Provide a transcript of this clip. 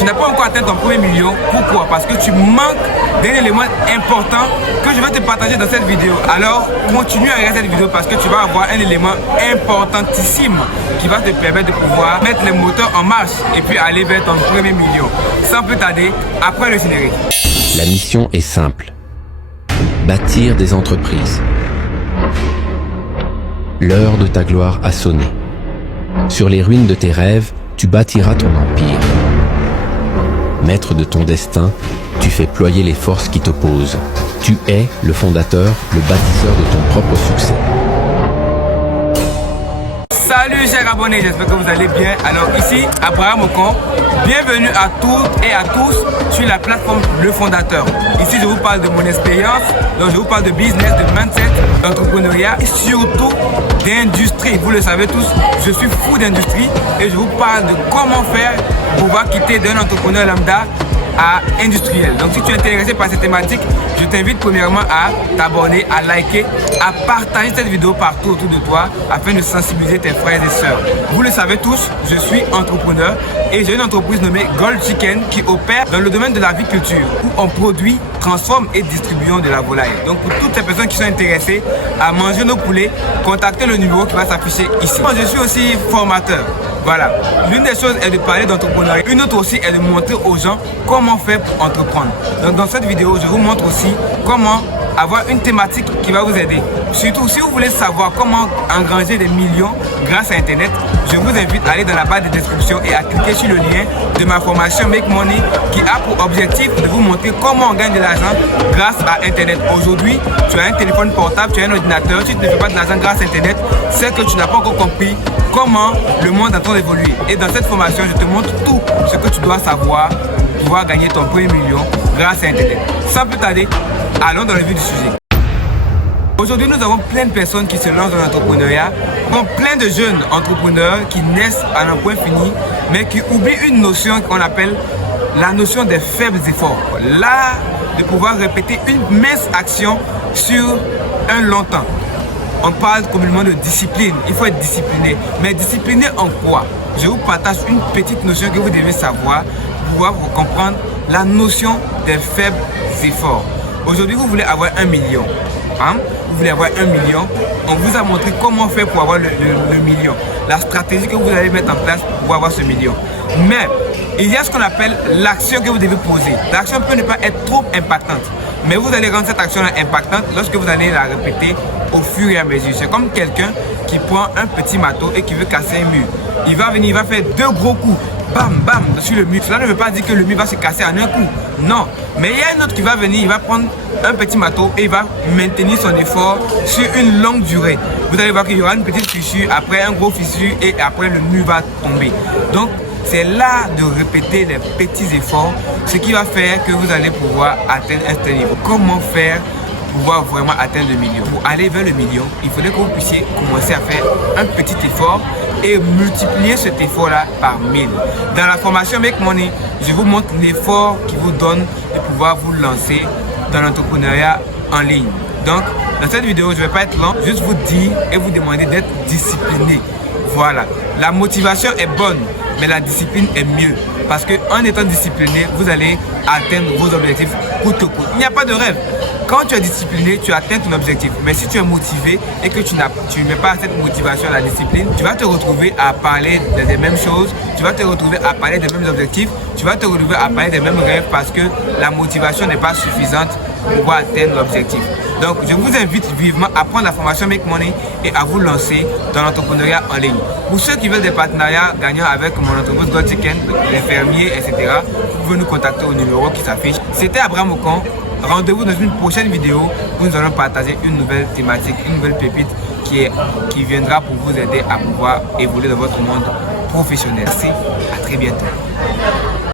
tu n'as pas encore atteint ton premier million. Pourquoi? Parce que tu manques d'un élément important que je vais te partager dans cette vidéo. Alors, continue à regarder cette vidéo parce que tu vas avoir un élément importantissime qui va te permettre de pouvoir mettre les moteurs en marche et puis aller vers ton premier million. Sans plus tarder, après le générique. La mission est simple. Bâtir des entreprises. L'heure de ta gloire a sonné. Sur les ruines de tes rêves, tu bâtiras ton empire. Maître de ton destin, tu fais ployer les forces qui t'opposent. Tu es le fondateur, le bâtisseur de ton propre succès. Salut chers abonnés, j'espère que vous allez bien. Alors ici, Abraham Ocon, bienvenue à toutes et à tous sur la plateforme Le Fondateur. Ici, je vous parle de mon expérience, donc je vous parle de business, de mindset, d'entrepreneuriat et surtout d'industrie. Vous le savez tous, je suis fou d'industrie et je vous parle de comment faire pour pouvoir quitter d'un entrepreneur lambda à industriel. Donc si tu es intéressé par cette thématique, je t'invite premièrement à t'abonner, à liker, à partager cette vidéo partout autour de toi afin de sensibiliser tes frères et sœurs. Vous le savez tous, je suis entrepreneur et j'ai une entreprise nommée Gold Chicken qui opère dans le domaine de l'aviculture où on produit, transforme et distribue de la volaille. Donc pour toutes ces personnes qui sont intéressées à manger nos poulets, contactez le numéro qui va s'afficher ici. Moi je suis aussi formateur. Voilà, l'une des choses est de parler d'entrepreneuriat, une autre aussi est de montrer aux gens comment faire pour entreprendre. Donc dans cette vidéo, je vous montre aussi comment avoir une thématique qui va vous aider. Surtout si vous voulez savoir comment engranger des millions grâce à Internet, je vous invite à aller dans la barre de description et à cliquer sur le lien de ma formation Make Money qui a pour objectif de vous montrer comment on gagne de l'argent grâce à Internet. Aujourd'hui, tu as un téléphone portable, tu as un ordinateur, si tu ne fais pas de l'argent grâce à Internet, c'est que tu n'as pas encore compris comment le monde est en train d'évoluer. Et dans cette formation, je te montre tout ce que tu dois savoir pour pouvoir gagner ton premier million grâce à Internet. Sans plus tarder, allons dans le vif du sujet. Aujourd'hui, nous avons plein de personnes qui se lancent dans l'entrepreneuriat, donc plein de jeunes entrepreneurs qui naissent à un point fini, mais qui oublient une notion qu'on appelle la notion des faibles efforts. L'art de pouvoir répéter une mince action sur un long temps. On parle communément de discipline, il faut être discipliné. Mais discipliné en quoi? Je vous partage une petite notion que vous devez savoir pour pouvoir vous comprendre la notion des faibles efforts. Aujourd'hui, vous voulez avoir 1 million. Vous voulez avoir 1 million. On vous a montré comment faire pour avoir le million. La stratégie que vous allez mettre en place pour avoir ce million. Mais il y a ce qu'on appelle l'action que vous devez poser. L'action peut ne pas être trop impactante. Mais vous allez rendre cette action impactante lorsque vous allez la répéter au fur et à mesure. C'est comme quelqu'un qui prend un petit marteau et qui veut casser un mur. Il va venir, il va faire 2 gros coups. Bam, bam, sur le mur. Cela ne veut pas dire que le mur va se casser en un coup. Non. Mais il y a un autre qui va venir, il va prendre un petit marteau et il va maintenir son effort sur une longue durée. Vous allez voir qu'il y aura une petite fissure, après un gros fissure et après le mur va tomber. Donc, c'est là de répéter les petits efforts, ce qui va faire que vous allez pouvoir atteindre un certain niveau. Comment faire pour pouvoir vraiment atteindre le million? Pour aller vers le million, il faudrait que vous puissiez commencer à faire un petit effort et multiplier cet effort-là par 1000. Dans la formation Make Money, je vous montre l'effort qui vous donne de pouvoir vous lancer dans l'entrepreneuriat en ligne. Donc, dans cette vidéo, je ne vais pas être lent, juste vous dire et vous demander d'être discipliné. Voilà, la motivation est bonne, mais la discipline est mieux. Parce qu'en étant discipliné, vous allez atteindre vos objectifs coûte que coûte. Il n'y a pas de rêve. Quand tu es discipliné, tu atteins ton objectif. Mais si tu es motivé et que tu ne mets pas cette motivation à la discipline, tu vas te retrouver à parler des mêmes choses, tu vas te retrouver à parler des mêmes objectifs, tu vas te retrouver à parler des mêmes rêves parce que la motivation n'est pas suffisante pour pouvoir atteindre l'objectif. Donc, je vous invite vivement à prendre la formation Make Money et à vous lancer dans l'entrepreneuriat en ligne. Pour ceux qui veulent des partenariats gagnants avec mon entreprise Gold Chicken, les fermiers, etc., vous pouvez nous contacter au numéro qui s'affiche. C'était Abraham Ocon. Rendez-vous dans une prochaine vidéo où nous allons partager une nouvelle thématique, une nouvelle pépite qui viendra pour vous aider à pouvoir évoluer dans votre monde professionnel. Merci, à très bientôt.